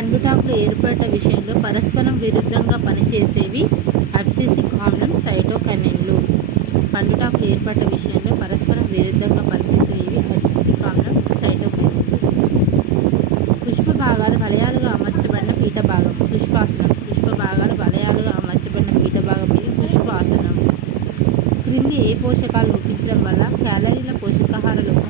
పండుటాకులు ఏర్పడ్డ విషయంలో పరస్పరం విరుద్ధంగా పనిచేసేవి అబ్సిసిక్ ఆమ్లం, సైటోకైనిన్లు. పండుటాకులు ఏర్పడ్డ విషయంలో పరస్పరం విరుద్ధంగా పనిచేసేవి అబ్సిసిక్ ఆమ్లం, సైటోకైనిన్లు. పుష్ప భాగాలు వలయాలుగా అమర్చబడిన పీఠ భాగం పుష్పాసనం. పుష్ప భాగాలు వలయాలుగా అమర్చబడిన పీఠ భాగం ఇది పుష్పాసనం. క్రింది ఏ పోషకాలు లోపించడం వల్ల క్యాలరీల పోషకాహార లోపం